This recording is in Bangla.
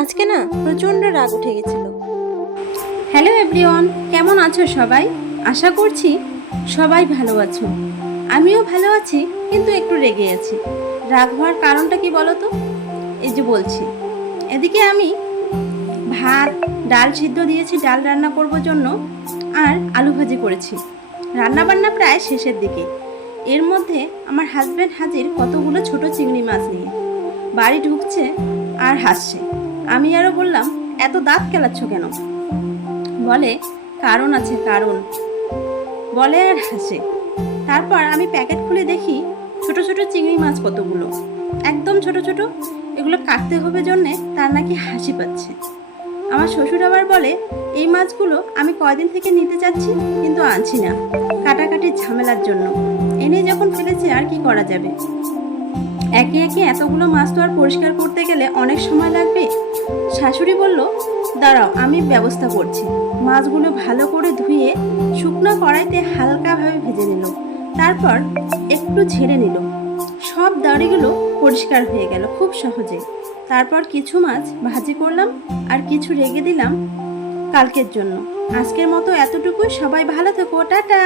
আজকে না প্রচণ্ড রাগ উঠে গেছিল। হ্যালো এভরিওয়ান, কেমন আছো সবাই? আশা করছি সবাই ভালো আছো। আমিও ভালো আছি, কিন্তু একটু রেগে আছি। রাগ হওয়ার কারণটা কি বলো তো? এই যে বলছি, এদিকে আমি ভাত ডাল সিদ্ধ দিয়েছি, ডাল রান্না করবার জন্য, আর আলু ভাজি করেছি। রান্না বান্না প্রায় শেষের দিকে। এর মধ্যে আমার হাজব্যান্ড হাজির কতগুলো ছোট চিংড়ি মাছ নিয়ে। বাড়ি ঢুকছে আর হাসছে। আমি আরও বললাম, এত দাঁত কেলাচ্ছ কেন? বলে, কারণ আছে কারণ, বলে আর হাসে। তারপর আমি প্যাকেট খুলে দেখি ছোট ছোট চিংড়ি মাছ কতগুলো, একদম ছোট ছোট। এগুলো কাটতে হবে জন্যে তার নাকি হাসি পাচ্ছে। আমার শ্বশুর আবার বলে, এই মাছগুলো আমি কয়দিন থেকে নিতে চাচ্ছি, কিন্তু আনছি না কাটাকাটির ঝামেলার জন্য। এনে যখন ফেলেছে আর কি করা যাবে। একে একে এতগুলো মাছ তো আর পরিষ্কার করতে গেলে অনেক সময় লাগবে। শাশুড়ি বলল, দাঁড়াও আমি ব্যবস্থা করছি। মাছগুলো ভালো করে ধুয়ে শুকনো কড়াইতে হালকাভাবে ভেজে নিল, তারপর একটু ঝেড়ে নিল। সব দাড়িগুলো পরিষ্কার হয়ে গেল খুব সহজে। তারপর কিছু মাছ ভাজি করলাম আর কিছু রেখে দিলাম কালকের জন্য। আজকের মতো এতটুকুই। সবাই ভালো থেকো, টাটা।